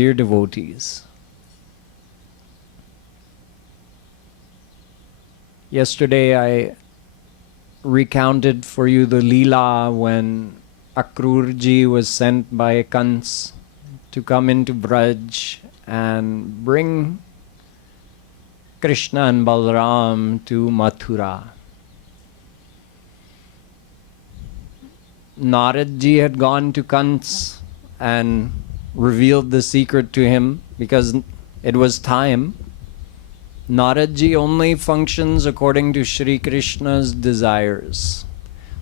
Dear devotees, yesterday I recounted for you the leela when Akruruji was sent by Kans to come into Braj and bring Krishna and Balaram to Mathura. Naradji had gone to Kans and revealed the secret to him because it was time. Naradji only functions according to Shri Krishna's desires.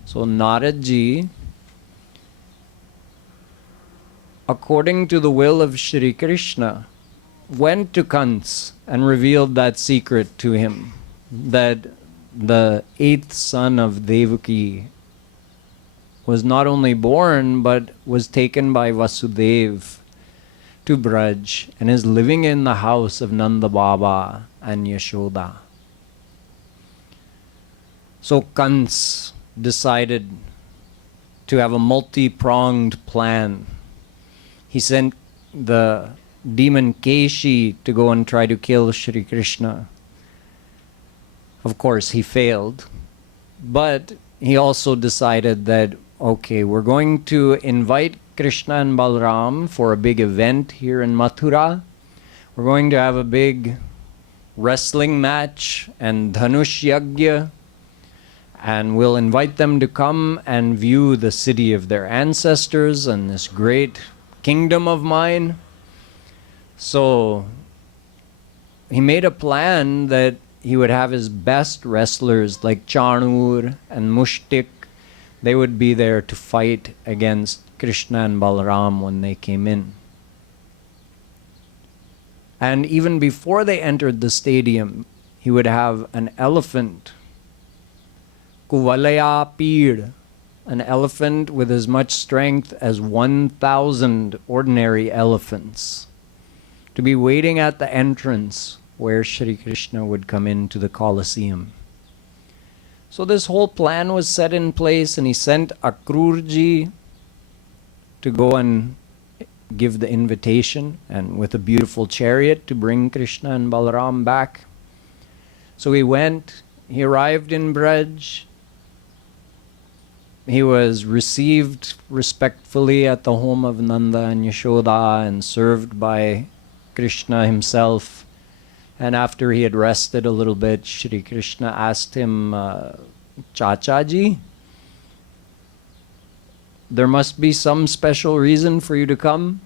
So Naradji, according to the will of Shri Krishna, went to Kans and revealed that secret to him, that the 8th son of Devaki was not only born but was taken by Vasudev to Braj and is living in the house of Nanda Baba and Yashoda. So Kans decided to have a multi-pronged plan. He sent the demon Keshi to go and try to kill Shri Krishna. Of course, he failed, but he also decided that, okay, we're going to invite Krishna and Balaram for a big event here in Mathura. We're going to have a big wrestling match and Dhanush Yagya, and we'll invite them to come and view the city of their ancestors and this great kingdom of mine. So he made a plan that he would have his best wrestlers like Chanur and Mushtik. They would be there to fight against Krishna and Balaram when they came in. And even before they entered the stadium, he would have an elephant, Kuvalaya Peed, an elephant with as much strength as 1,000 ordinary elephants, to be waiting at the entrance where Shri Krishna would come into the Colosseum. So this whole plan was set in place, and he sent Akruruji to go and give the invitation, and with a beautiful chariot to bring Krishna and Balaram back. So he went, he arrived in Braj. He was received respectfully at the home of Nanda and Yashoda and served by Krishna himself. And after he had rested a little bit, Shri Krishna asked him, Chachaji, there must be some special reason for you to come.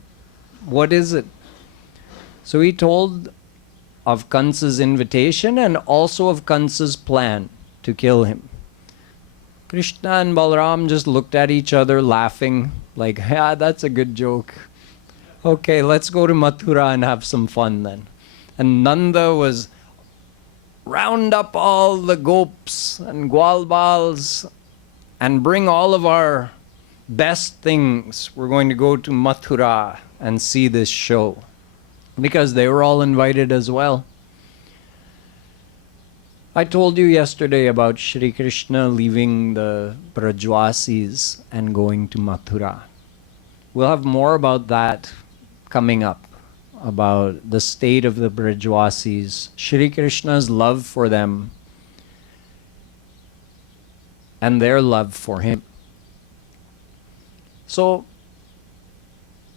What is it? So he told of Kansa's invitation and also of Kansa's plan to kill him. Krishna and Balaram just looked at each other laughing, like, yeah, that's a good joke. Okay, let's go to Mathura and have some fun then. And Nanda was, round up all the gopis and gwalbals and bring all of our best things. We're going to go to Mathura and see this show, because they were all invited as well. I told you yesterday about Shri Krishna leaving the Brajwasis and going to Mathura. We'll have more about that coming up, about the state of the Brajwasis, Shri Krishna's love for them, and their love for him. So,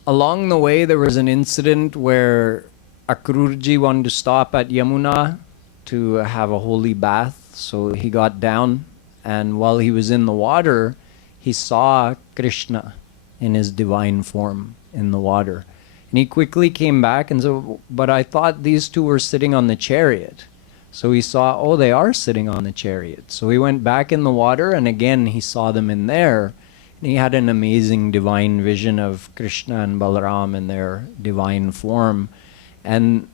along the way, there was an incident where Akruruji wanted to stop at Yamuna to have a holy bath. So he got down, and while he was in the water, he saw Krishna in his divine form in the water. And he quickly came back and said, but I thought these two were sitting on the chariot. So he saw, oh, they are sitting on the chariot. So he went back in the water, and again he saw them in there. And he had an amazing divine vision of Krishna and Balaram in their divine form. And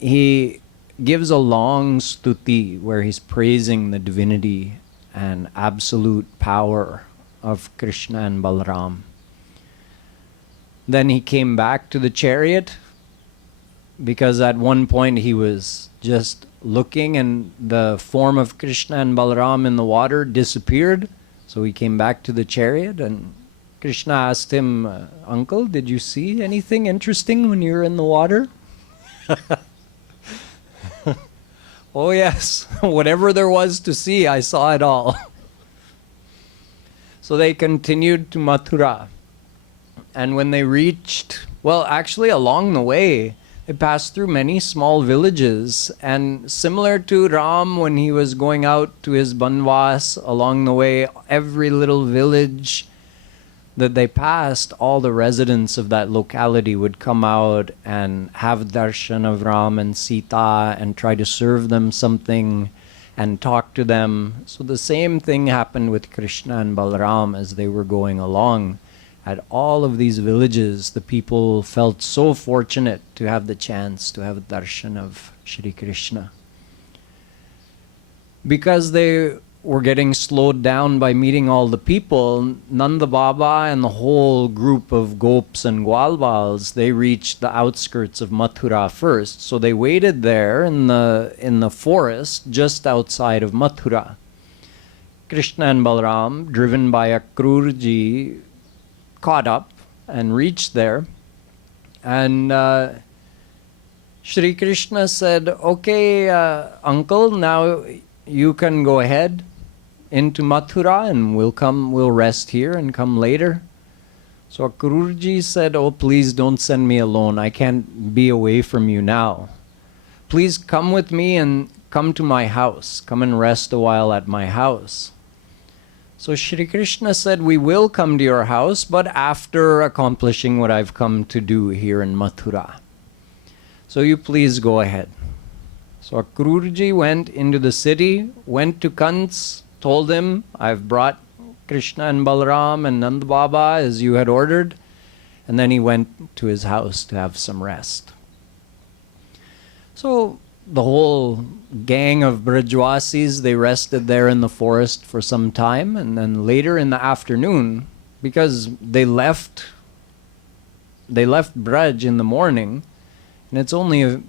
he gives a long stuti where he's praising the divinity and absolute power of Krishna and Balaram. Then he came back to the chariot, because at one point he was just looking and the form of Krishna and Balaram in the water disappeared. So he came back to the chariot, and Krishna asked him, Uncle, did you see anything interesting when you were in the water? Oh yes, whatever there was to see, I saw it all. So they continued to Mathura. And when they reached, well, actually along the way, they passed through many small villages. And similar to Ram, when he was going out to his banvas, along the way, every little village that they passed, all the residents of that locality would come out and have darshan of Ram and Sita and try to serve them something and talk to them. So the same thing happened with Krishna and Balaram as they were going along. At all of these villages, the people felt so fortunate to have the chance to have darshan of Shri Krishna. Because they were getting slowed down by meeting all the people, Nanda Baba and the whole group of Gops and Gwalbals, they reached the outskirts of Mathura first. So they waited there in the forest just outside of Mathura. Krishna and Balaram, driven by Akruruji, caught up and reached there. And Shri Krishna said, okay, uncle, now you can go ahead into Mathura and we'll rest here and come later. So Akruruji said, oh, please don't send me alone. I can't be away from you now. Please come with me and come to my house. Come and rest a while at my house. So Shri Krishna said, we will come to your house, but after accomplishing what I've come to do here in Mathura. So you please go ahead. So Akruruji went into the city, went to Kans, told him, I've brought Krishna and Balaram and Nanda Baba as you had ordered. And then he went to his house to have some rest. So the whole gang of Brajwasis, they rested there in the forest for some time. And then later in the afternoon, because they left Braj in the morning, and it's only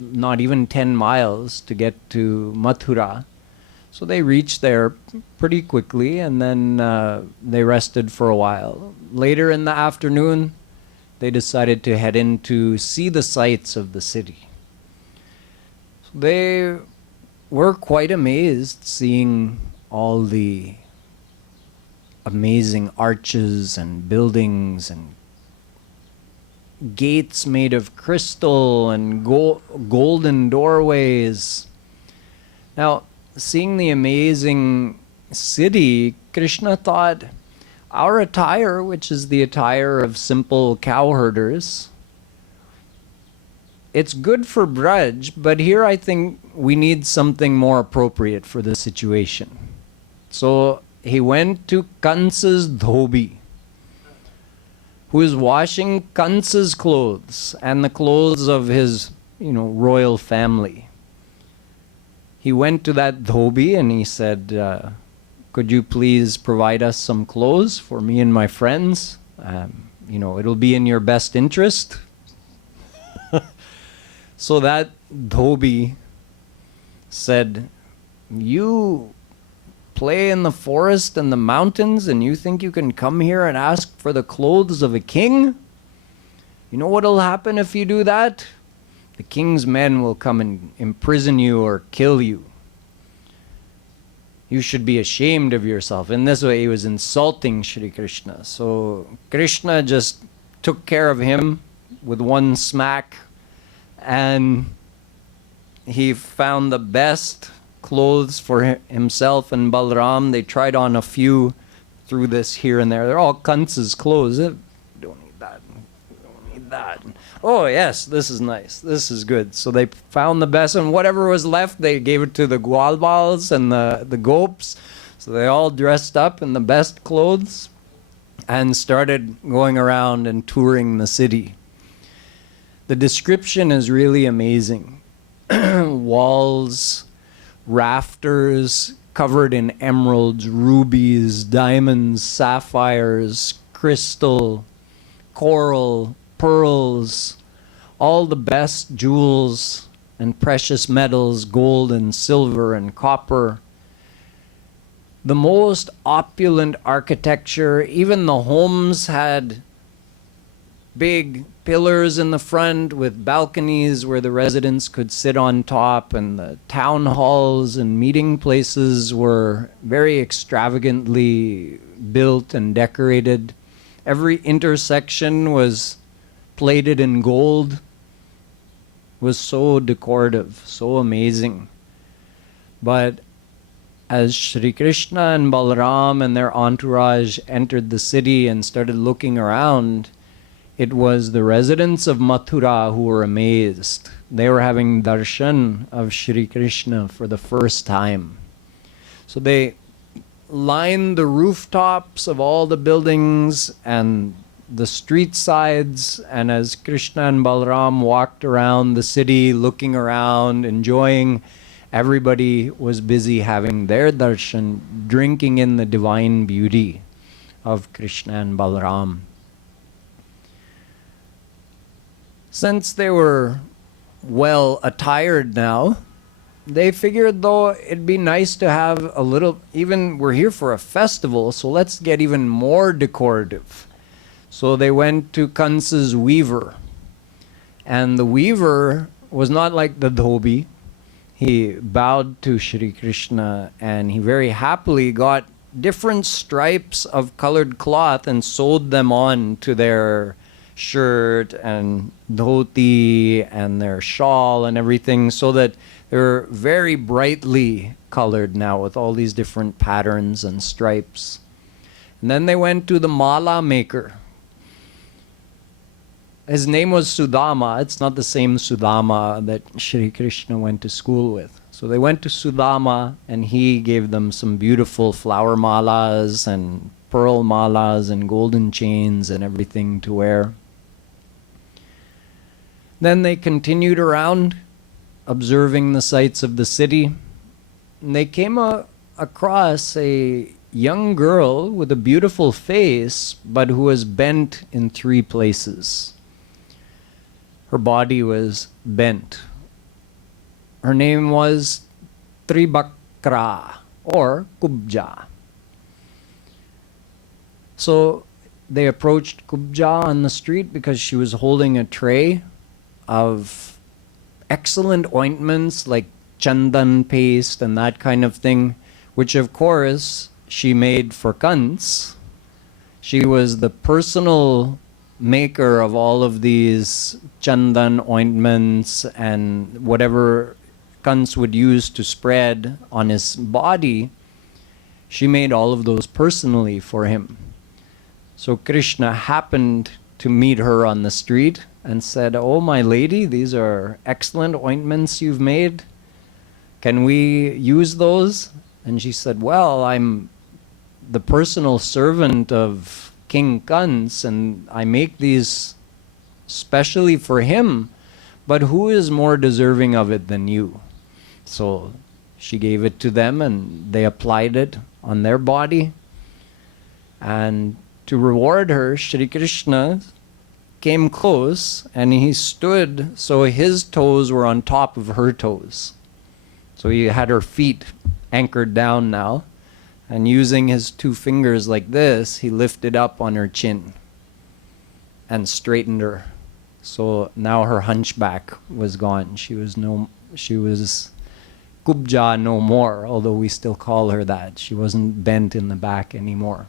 not even 10 miles to get to Mathura. So they reached there pretty quickly, and then they rested for a while. Later in the afternoon, they decided to head in to see the sights of the city. So they were quite amazed seeing all the amazing arches and buildings and gates made of crystal and golden doorways. Now, seeing the amazing city, Krishna thought, our attire, which is the attire of simple cowherders, it's good for Braj, but here I think we need something more appropriate for the situation. So he went to Kansa's dhobi, who is washing Kansa's clothes and the clothes of his, royal family. He went to that dhobi and he said, could you please provide us some clothes for me and my friends? It'll be in your best interest. So that dhobi said, you play in the forest and the mountains and you think you can come here and ask for the clothes of a king? You know what'll happen if you do that? The king's men will come and imprison you or kill you. You should be ashamed of yourself. In this way, he was insulting Shri Krishna. So Krishna just took care of him with one smack, and he found the best clothes for himself and Balaram. They tried on a few, threw this here and there. They're all Kansa's clothes. Don't need that. Don't need that. Oh yes, this is nice. This is good. So they found the best, and whatever was left, they gave it to the Gwalbals and the Gops. So they all dressed up in the best clothes and started going around and touring the city. The description is really amazing. Walls, rafters covered in emeralds, rubies, diamonds, sapphires, crystal, coral, pearls, all the best jewels and precious metals, gold and silver and copper. the most opulent architecture. Even the homes had big pillars in the front with balconies where the residents could sit on top, and the town halls and meeting places were very extravagantly built and decorated. Every intersection was plated in gold. It was so decorative, so amazing. But as Shri Krishna and Balaram and their entourage entered the city and started looking around, it was the residents of Mathura who were amazed. They were having darshan of Shri Krishna for the first time. So they lined the rooftops of all the buildings and the street sides, and as Krishna and Balaram walked around the city, looking around, enjoying, everybody was busy having their darshan, drinking in the divine beauty of Krishna and Balaram. Since they were well attired now, they figured, though, it'd be nice to have a little, even we're here for a festival, so let's get even more decorative. So they went to Kansa's weaver. And the weaver was not like the dhobi. He bowed to Shri Krishna and he very happily got different stripes of colored cloth and sewed them on to their shirt and dhoti and their shawl and everything, so that they're very brightly colored now with all these different patterns and stripes. And then they went to the mala maker. His name was Sudama. It's not the same Sudama that Shri Krishna went to school with. So they went to Sudama and he gave them some beautiful flower malas and pearl malas and golden chains and everything to wear. Then they continued around, observing the sights of the city. And they came across a young girl with a beautiful face, but who was bent in 3 places. Her body was bent. Her name was Tribakra, or Kubja. So they approached Kubja on the street because she was holding a tray of excellent ointments like chandan paste and that kind of thing, which of course she made for Kans. She was the personal maker of all of these chandan ointments and whatever Kans would use to spread on his body. She made all of those personally for him. So Krishna happened to meet her on the street and said, "Oh, my lady, these are excellent ointments you've made. Can we use those?" And she said, "Well, I'm the personal servant of King Kans, and I make these specially for him, but who is more deserving of it than you?" So she gave it to them and they applied it on their body. And to reward her, Shri Krishna came close and he stood so his toes were on top of her toes. So he had her feet anchored down now, and using his 2 fingers like this, he lifted up on her chin and straightened her. So now her hunchback was gone. She was Kubja no more, although we still call her that. She wasn't bent in the back anymore.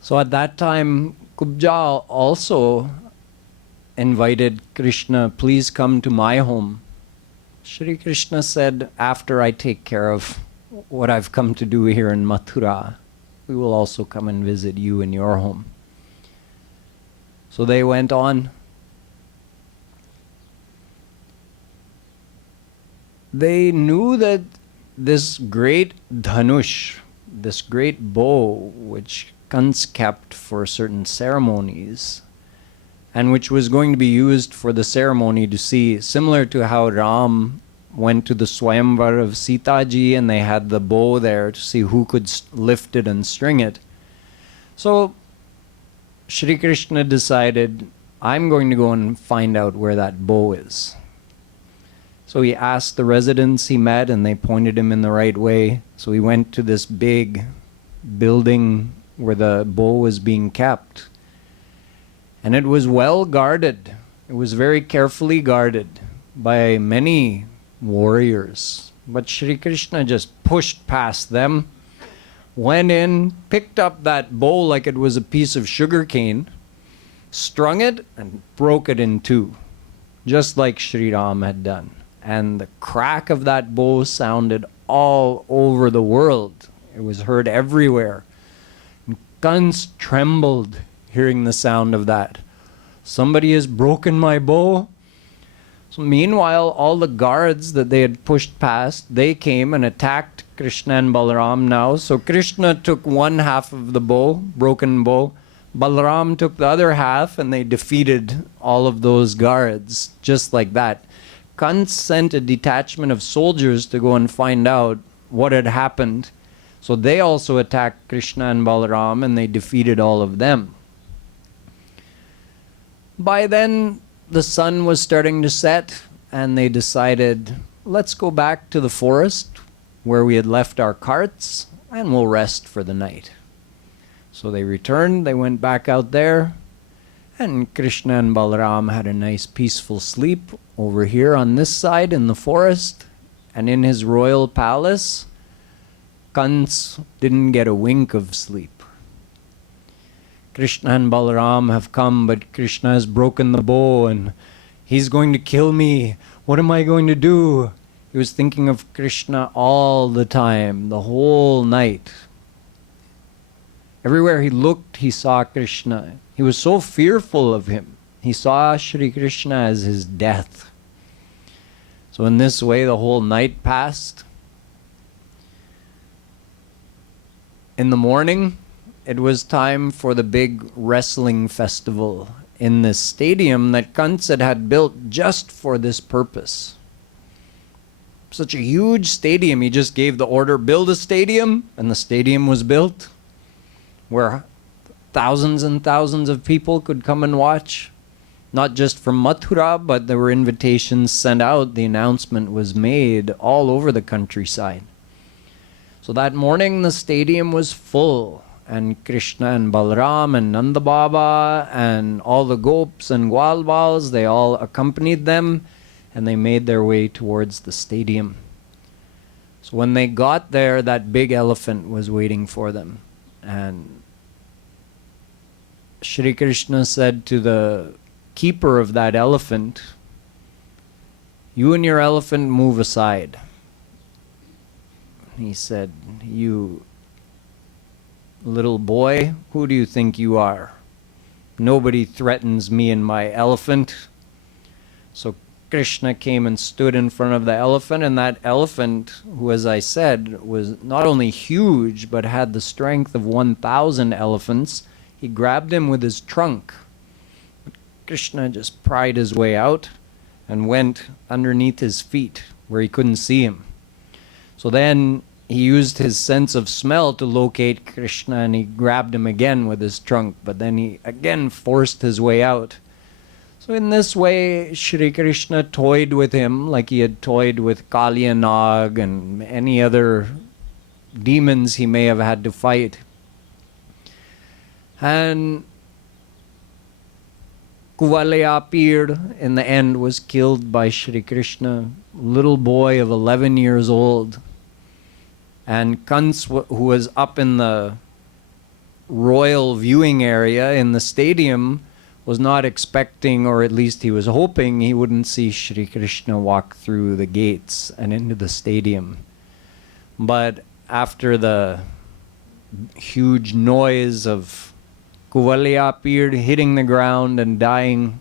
So at that time, Kubja also invited Krishna, "Please come to my home." Shri Krishna said, "After I take care of what I've come to do here in Mathura, we will also come and visit you in your home." So they went on. They knew that this great dhanush, this great bow, which Kans kept for certain ceremonies, and which was going to be used for the ceremony to see, similar to how Ram went to the Swayamvar of Sita ji and they had the bow there to see who could lift it and string it. So Shri Krishna decided, I'm going to go and find out where that bow is. So he asked the residents he met, and they pointed him in the right way. So he went to this big building where the bow was being kept. And it was well guarded. It was very carefully guarded by many warriors. But Shri Krishna just pushed past them, went in, picked up that bow like it was a piece of sugar cane, strung it, and broke it in two, just like Shri Ram had done. And the crack of that bow sounded all over the world. It was heard everywhere. And Kans trembled hearing the sound of that. Somebody has broken my bow. So meanwhile, all the guards that they had pushed past, they came and attacked Krishna and Balaram now. So Krishna took one half of the bow, broken bow. Balaram took the other half, and they defeated all of those guards, just like that. Kans sent a detachment of soldiers to go and find out what had happened. So they also attacked Krishna and Balaram, and they defeated all of them. By then, the sun was starting to set, and they decided, let's go back to the forest where we had left our carts, and we'll rest for the night. So they returned, they went back out there, and Krishna and Balaram had a nice peaceful sleep over here on this side in the forest. And in his royal palace, Kans didn't get a wink of sleep. Krishna and Balaram have come, but Krishna has broken the bow and he's going to kill me. What am I going to do? He was thinking of Krishna all the time, the whole night. Everywhere he looked, he saw Krishna. He was so fearful of him. He saw Shri Krishna as his death. So in this way, the whole night passed. In the morning, it was time for the big wrestling festival in this stadium that Kansa had built just for this purpose. Such a huge stadium, he just gave the order, build a stadium, and the stadium was built, where thousands and thousands of people could come and watch, not just from Mathura, but there were invitations sent out. The announcement was made all over the countryside. So that morning the stadium was full, and Krishna and Balaram and Nanda Baba and all the gopis and gwalbals, they all accompanied them, and they made their way towards the stadium. So when they got there, that big elephant was waiting for them. And Shri Krishna said to the keeper of that elephant, "You and your elephant move aside." He said, "You little boy, who do you think you are? Nobody threatens me and my elephant." So Krishna came and stood in front of the elephant, and that elephant, who, as I said, was not only huge, but had the strength of 1,000 elephants, he grabbed him with his trunk. But Krishna just pried his way out and went underneath his feet where he couldn't see him. So then he used his sense of smell to locate Krishna, and he grabbed him again with his trunk, but then he again forced his way out. So in this way, Shri Krishna toyed with him like he had toyed with Kali and Nag and any other demons he may have had to fight. And Kuvalayapir in the end was killed by Shri Krishna, little boy of 11 years old. And Kans, who was up in the royal viewing area in the stadium, was not expecting, or at least he was hoping, he wouldn't see Shri Krishna walk through the gates and into the stadium. But after the huge noise of Kuvalayapir hitting the ground and dying,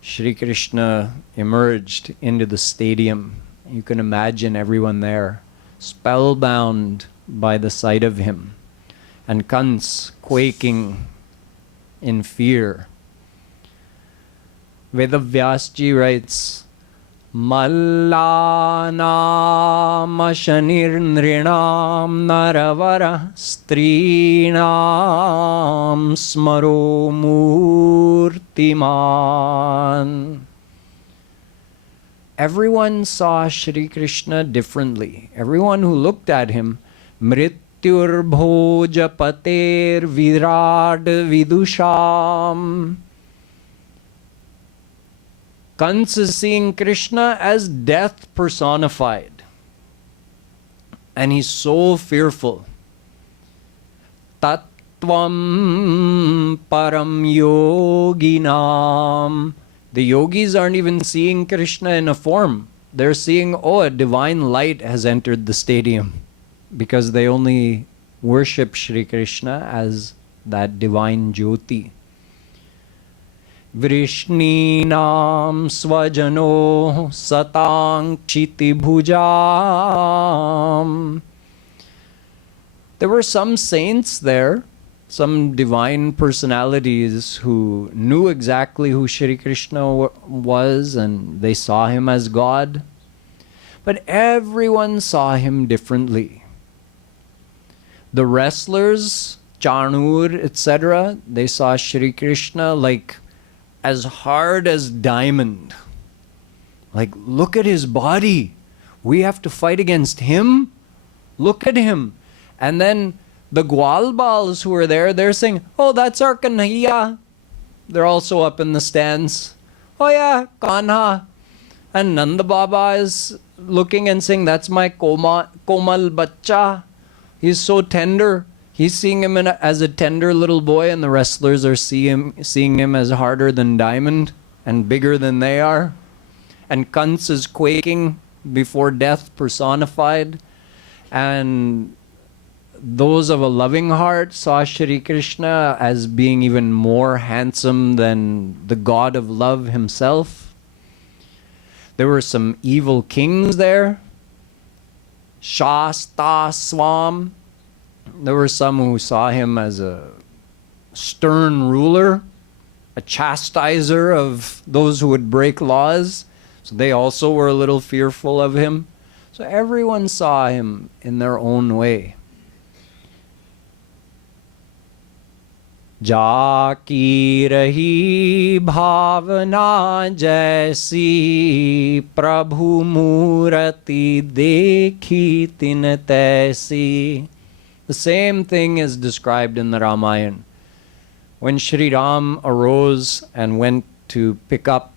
Shri Krishna emerged into the stadium. You can imagine everyone there, spellbound by the sight of him, and Kans quaking in fear. Vedavyasji writes, Mallanam shanirnrinam naravara strinam smaro murtiman. everyone saw Shri Krishna differently. Everyone who looked at him, Mrityur Bhojapater Virad Vidusham. Kans is seeing Krishna as death personified. And he's so fearful. Tattvam param yoginam. The yogis aren't even seeing Krishna in a form. They're seeing, oh, a divine light has entered the stadium. Because they only worship Shri Krishna as that divine Jyoti. Vrishninam swajano satang chiti bhujam. There were some saints there, some divine personalities who knew exactly who Shri Krishna was and they saw him as God. But everyone saw him differently. The wrestlers, Chanur, etc., they saw Shri Krishna like as hard as diamond. Like, look at his body. We have to fight against him? Look at him. And then the Gwalbals who were there, they're saying, oh, that's our Kanhaiya. They're also up in the stands. Oh yeah, Kanha. And Nanda Baba is looking and saying, that's my Komal Bachcha. He's so tender. He's seeing him as a tender little boy, and the wrestlers are seeing him as harder than diamond and bigger than they are. And Kans is quaking before death personified. And those of a loving heart saw Shri Krishna as being even more handsome than the God of love himself. There were some evil kings there. Shasta Swam. There were some who saw him as a stern ruler, a chastiser of those who would break laws. So they also were a little fearful of him. So everyone saw him in their own way. Jaki rahi bhavana jaisi prabhu murati dekhi tin taisi. The same thing is described in the Ramayana. When Shri Ram arose and went to pick up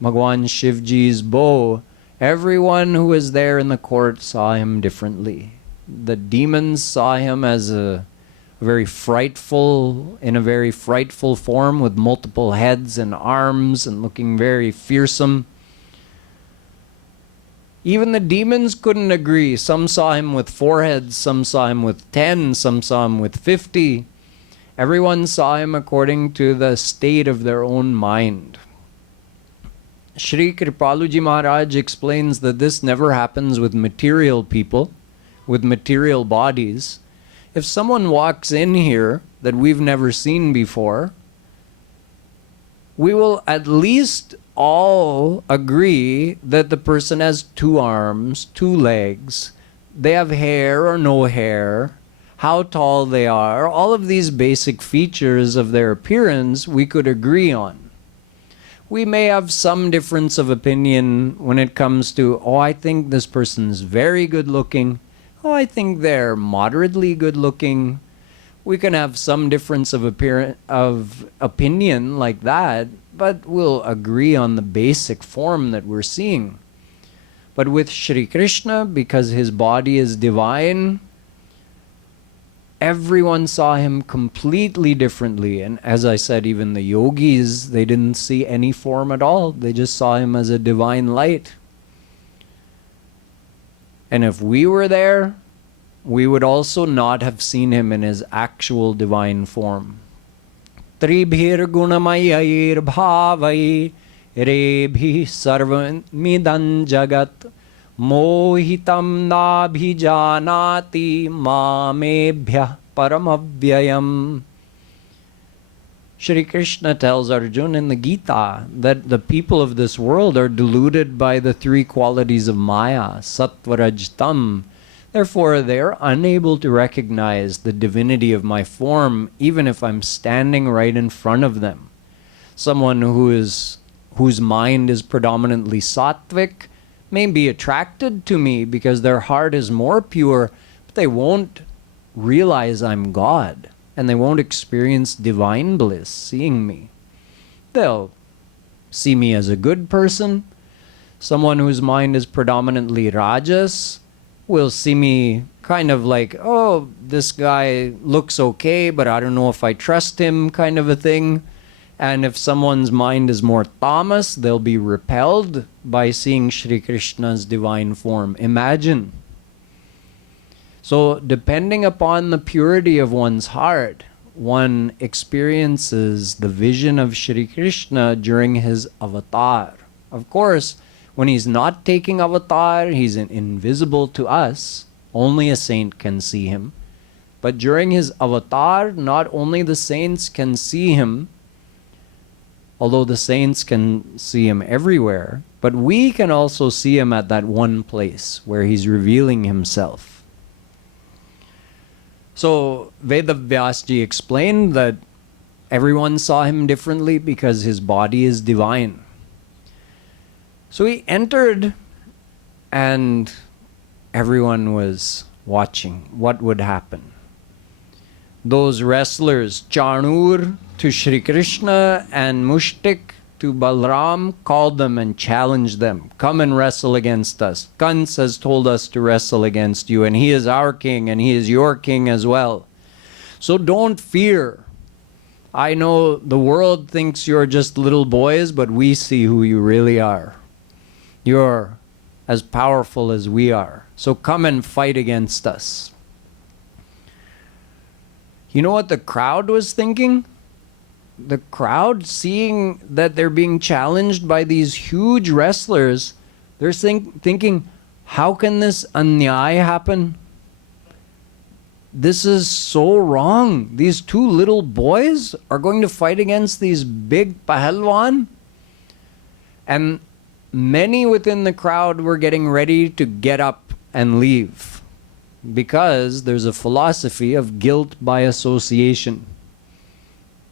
Bhagwan Shivji's bow, everyone who was there in the court saw him differently. The demons saw him as in a very frightful form with multiple heads and arms and looking very fearsome. Even the demons couldn't agree. Some saw him with 4 heads, some saw him with 10, some saw him with 50. Everyone saw him according to the state of their own mind. Shree Kripaluji Maharaj explains that this never happens with material people, with material bodies. If someone walks in here that we've never seen before, we will at least all agree that the person has 2 arms, 2 legs, they have hair or no hair, how tall they are, all of these basic features of their appearance we could agree on. We may have some difference of opinion when it comes to, oh, I think this person's very good looking, oh, I think they're moderately good looking. We can have some difference of opinion like that, but we'll agree on the basic form that we're seeing. But with Shri Krishna, because his body is divine, everyone saw him completely differently. And as I said, even the yogis, they didn't see any form at all. They just saw him as a divine light. And if we were there, we would also not have seen him in his actual divine form. Tribhir gunamayayir bhavai rebhi sarvamidan jagat mohitam nabhijanati mamebhya paramavyayam. Shri Krishna tells Arjuna in the Gita that the people of this world are deluded by the 3 qualities of Maya, Sattva, Raj, Tam. Therefore, they are unable to recognize the divinity of my form, even if I'm standing right in front of them. Someone who whose mind is predominantly sattvic may be attracted to me because their heart is more pure, but they won't realize I'm God, and they won't experience divine bliss seeing me. They'll see me as a good person. Someone whose mind is predominantly rajas will see me kind of like, oh, this guy looks okay, but I don't know if I trust him, kind of a thing. And if someone's mind is more tamas, they'll be repelled by seeing Shri Krishna's divine form. Imagine. So depending upon the purity of one's heart, one experiences the vision of Shri Krishna during his avatar. Of course, when he's not taking avatar, he's invisible to us. Only a saint can see him. But during his avatar, not only the saints can see him, although the saints can see him everywhere, but we can also see him at that one place where he's revealing himself. So Vedavyasji explained that everyone saw him differently because his body is divine. So he entered and everyone was watching what would happen. Those wrestlers, Chanur to Shri Krishna and Mushtik to Balram, called them and challenged them. Come and wrestle against us. Kans has told us to wrestle against you, and he is our king and he is your king as well. So don't fear. I know the world thinks you're just little boys, but we see who you really are. You're as powerful as we are. So come and fight against us. You know what the crowd was thinking? The crowd, seeing that they're being challenged by these huge wrestlers, they're thinking, how can this anyay happen? This is so wrong. These two little boys are going to fight against these big pahalwan? And many within the crowd were getting ready to get up and leave, because there's a philosophy of guilt by association,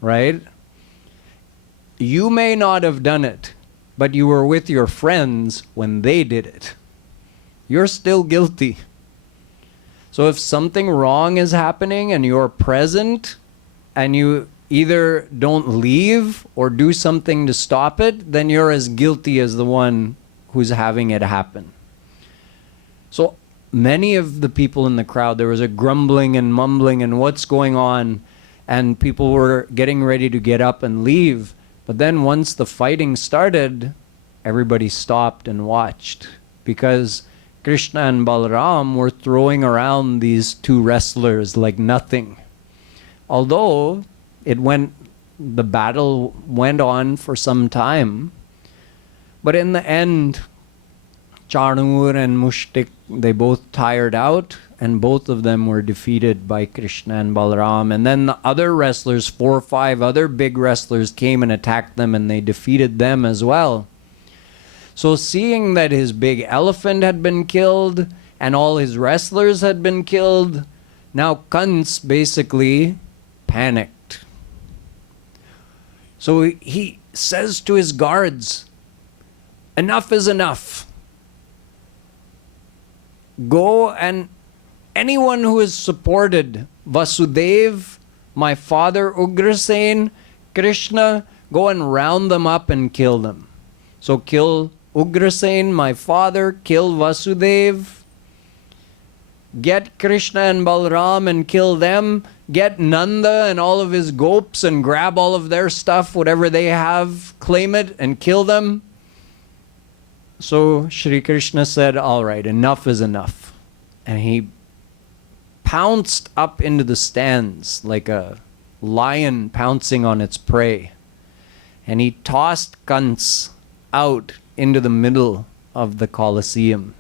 right? You may not have done it, but you were with your friends when they did it. You're still guilty. So if something wrong is happening and you're present and you either don't leave or do something to stop it, then you're as guilty as the one who's having it happen. So many of the people in the crowd, there was a grumbling and mumbling and what's going on, and people were getting ready to get up and leave. But then once the fighting started, everybody stopped and watched, because Krishna and Balaram were throwing around these two wrestlers like nothing. Although the battle went on for some time, but in the end, Chanur and Mushtik, they both tired out, and both of them were defeated by Krishna and Balaram. And then the other wrestlers, 4 or 5 other big wrestlers, came and attacked them, and they defeated them as well. So seeing that his big elephant had been killed and all his wrestlers had been killed, now Kans basically panicked. So he says to his guards, enough is enough. Go, and anyone who has supported Vasudev, my father Ugrasen, Krishna, go and round them up and kill them. So kill Ugrasen, my father, kill Vasudev, get Krishna and Balram and kill them, get Nanda and all of his gopis and grab all of their stuff, whatever they have, claim it and kill them. So Shri Krishna said, all right, enough is enough. And he pounced up into the stands like a lion pouncing on its prey. And he tossed Kans out into the middle of the Colosseum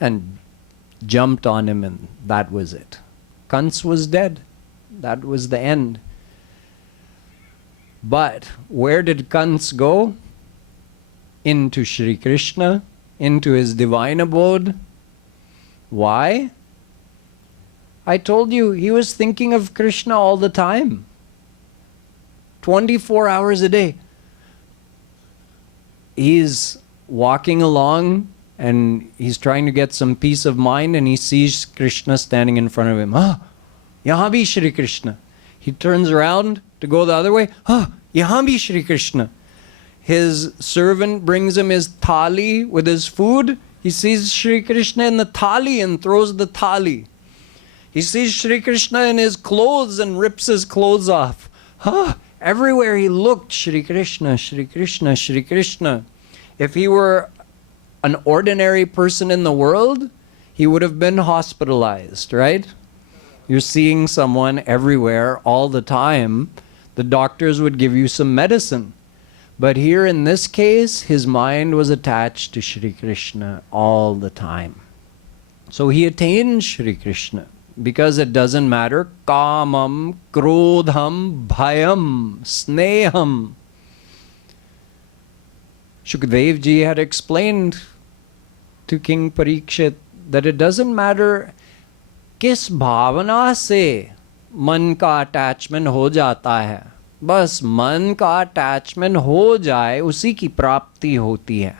and jumped on him, and that was it. Kans was dead. That was the end. But where did Kans go? Into Shri Krishna, into his divine abode. Why? I told you, he was thinking of Krishna all the time. 24 hours a day. he's walking along and he's trying to get some peace of mind, and he sees Krishna standing in front of him. Ah, yahan bhi Shri Krishna. He turns around to go the other way. Ah, yahan bhi Shri Krishna. His servant brings him his thali with his food. He sees Shri Krishna in the thali and throws the thali. He sees Shri Krishna in his clothes and rips his clothes off. Ah, everywhere he looked, Shri Krishna, Shri Krishna, Shri Krishna. If he were an ordinary person in the world, he would have been hospitalized, right? You're seeing someone everywhere all the time. The doctors would give you some medicine. But here in this case, his mind was attached to Shri Krishna all the time. So he attained Shri Krishna because it doesn't matter. Kamam, krodham, bhayam, sneham. Shukdev ji had explained to King Parikshit that it doesn't matter किस भावना से मन का attachment हो जाता है, बस मन का अटैचमेंट हो जाए उसी की प्राप्ति होती है.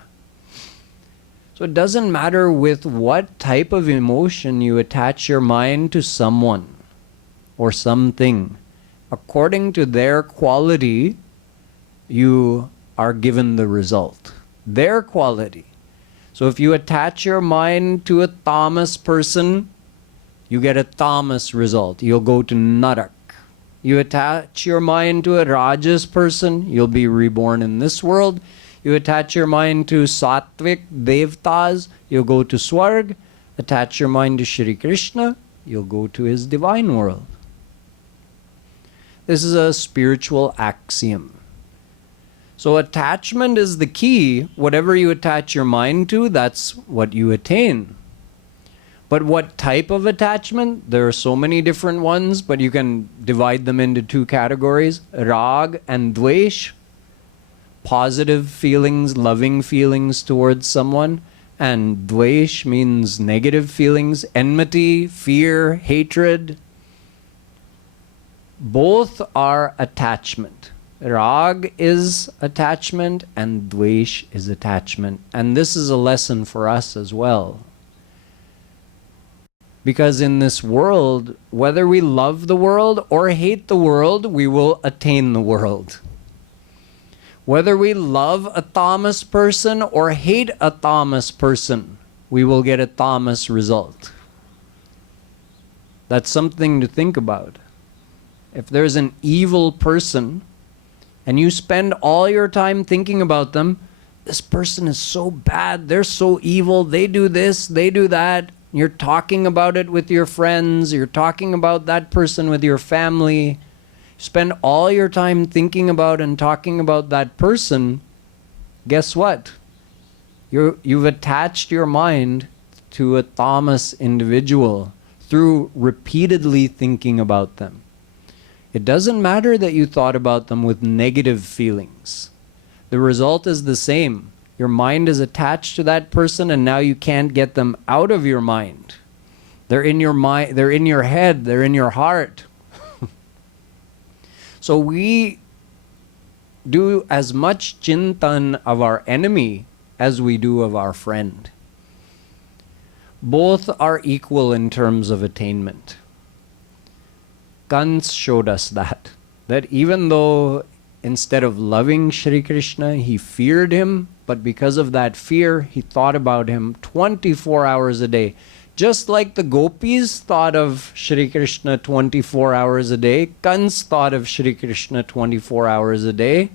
So it doesn't matter with what type of emotion you attach your mind to someone or something. According to their quality, you are given the result. Their quality. So if you attach your mind to a tamas person, you get a tamas result. You'll go to narak. You attach your mind to a rajas person, you'll be reborn in this world. You attach your mind to sattvic devtas, you'll go to swarg. Attach your mind to Shri Krishna, you'll go to his divine world. This is a spiritual axiom. So attachment is the key. Whatever you attach your mind to, that's what you attain. But what type of attachment? There are so many different ones, but you can divide them into two categories: rag and dvesh. Positive feelings, loving feelings towards someone, and dvesh means negative feelings, enmity, fear, hatred. Both are attachment. Rag is attachment and dvesh is attachment. And this is a lesson for us as well. Because in this world, whether we love the world or hate the world, we will attain the world. Whether we love a tamas person or hate a tamas person, we will get a tamas result. That's something to think about. If there's an evil person and you spend all your time thinking about them, this person is so bad, they're so evil, they do this, they do that. You're talking about it with your friends, you're talking about that person with your family. Spend all your time thinking about and talking about that person. Guess what? You've attached your mind to a tamas individual through repeatedly thinking about them. It doesn't matter that you thought about them with negative feelings. The result is the same. Your mind is attached to that person and now you can't get them out of your mind. They're in your mind, they're in your head, they're in your heart. So we do as much chintan of our enemy as we do of our friend. Both are equal in terms of attainment. Kans showed us that even though instead of loving Shri Krishna, he feared him, but because of that fear, he thought about him 24 hours a day. Just like the gopis thought of Shri Krishna 24 hours a day, Kans thought of Shri Krishna 24 hours a day,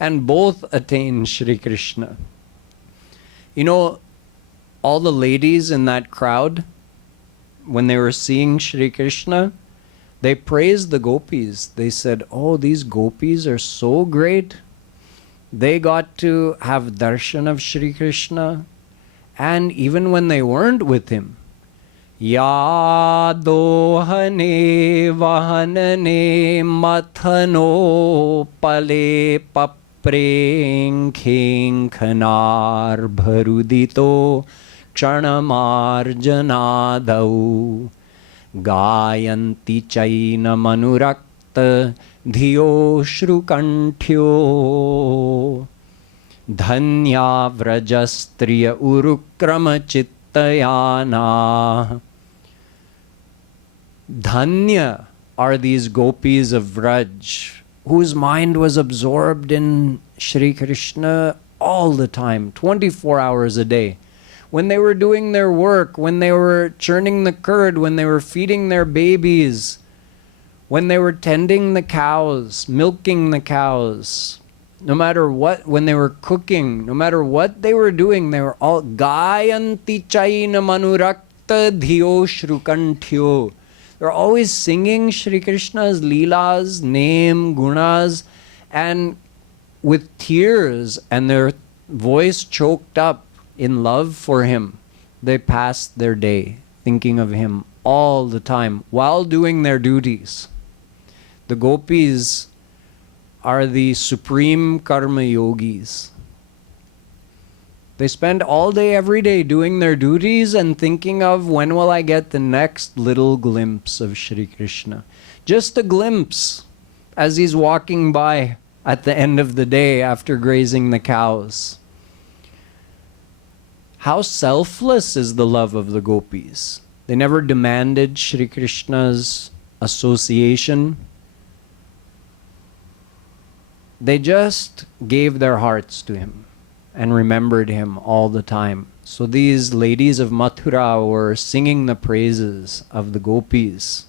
and both attained Shri Krishna. You know, all the ladies in that crowd, when they were seeing Shri Krishna, they praised the gopis. They said, oh, these gopis are so great. They got to have darshan of Shri Krishna. And even when they weren't with him, Ya dohane vahanane mathano pale papreng khanar bharudito ksanamarjanadau gayanti chaina manurakta dhiyo shrukantyo. Dhanya vrajastriya urukrama chittayana. Dhanya are these gopis of Braj, whose mind was absorbed in Shri Krishna all the time, 24 hours a day. When they were doing their work, when they were churning the curd, when they were feeding their babies, when they were tending the cows, milking the cows, no matter what, when they were cooking, no matter what they were doing, they were all Gayanti Chaina Manurakta Dhiyo Shrukantyo. They're always singing Shri Krishna's leelas, name, gunas, and with tears and their voice choked up in love for him, they passed their day thinking of him all the time while doing their duties. The gopis are the supreme karma yogis. They spend all day, every day doing their duties and thinking of when will I get the next little glimpse of Shri Krishna. Just a glimpse as he's walking by at the end of the day after grazing the cows. How selfless is the love of the gopis. They never demanded Shri Krishna's association. They just gave their hearts to him and remembered him all the time. So these ladies of Mathura were singing the praises of the gopis.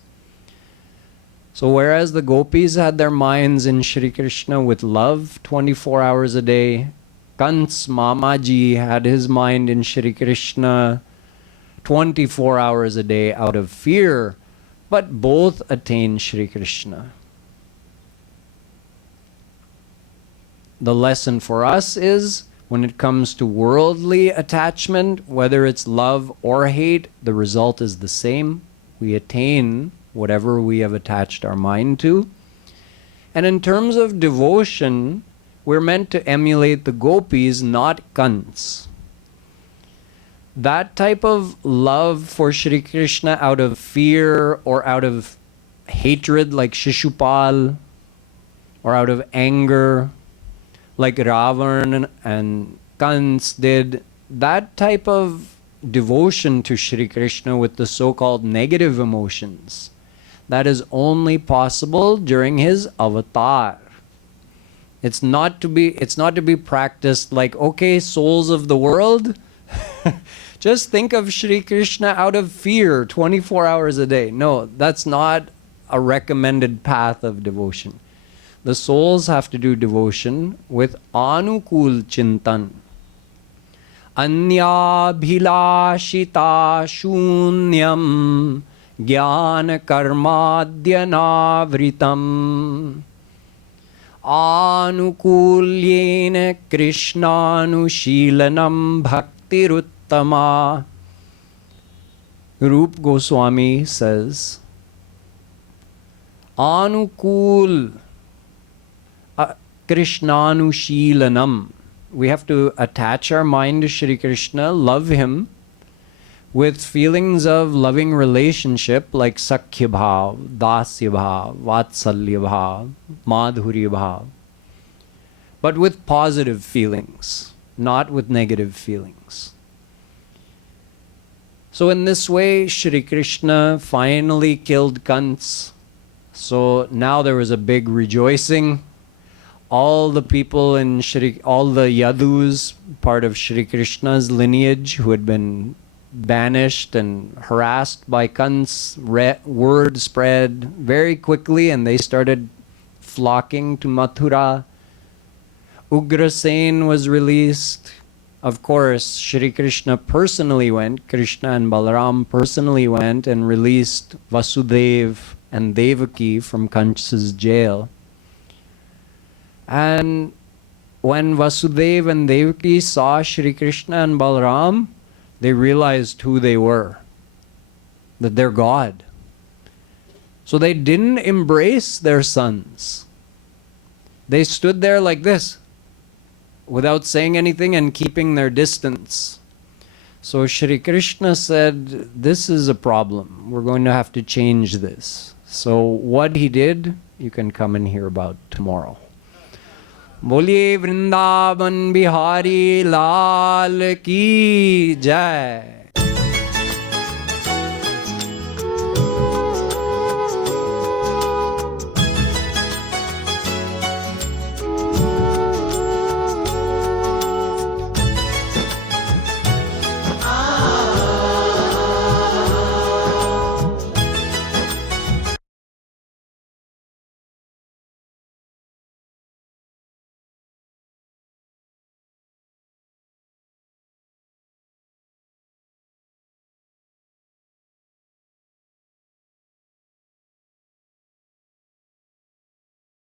So whereas the gopis had their minds in Shri Krishna with love 24 hours a day, Kans Mamaji had his mind in Shri Krishna 24 hours a day out of fear, but both attained Shri Krishna. The lesson for us is, when it comes to worldly attachment, whether it's love or hate, the result is the same. We attain whatever we have attached our mind to. And in terms of devotion, we're meant to emulate the gopis, not Kans. That type of love for Shri Krishna out of fear or out of hatred like Shishupal, or out of anger like Ravan and Kans did, that type of devotion to Shri Krishna with the so-called negative emotions, that is only possible during his avatar. It's not to be practiced like, okay, souls of the world, just think of Shri Krishna out of fear 24 hours a day. No, that's not a recommended path of devotion. The souls have to do devotion with anukul chintan. Anyabhilashita shunyam jnana karmadhyanavritam anukulyena krishnanushilanam bhaktiruttama. Rup Goswami says, anukul krishnanushilanam. We have to attach our mind to Shri Krishna, love him with feelings of loving relationship like Sakhya Bhav, Dasya Bhav, Vatsalya Bhav, Madhurya Bhav. But with positive feelings, not with negative feelings. So in this way, Shri Krishna finally killed Kans. So now there was a big rejoicing. All the people in all the Yadus, part of Shri Krishna's lineage, who had been banished and harassed by Kans, word spread very quickly and they started flocking to Mathura. Ugrasen was released. Of course, Shri Krishna personally went, Krishna and Balaram personally went and released Vasudev and Devaki from Kansa's jail. And when Vasudev and Devaki saw Shri Krishna and Balaram, they realized who they were, that they're God. So they didn't embrace their sons. They stood there like this, without saying anything and keeping their distance. So Shri Krishna said, this is a problem. We're going to have to change this. So what he did, you can come and hear about tomorrow. बोलिए वृंदावन बिहारी लाल की जय।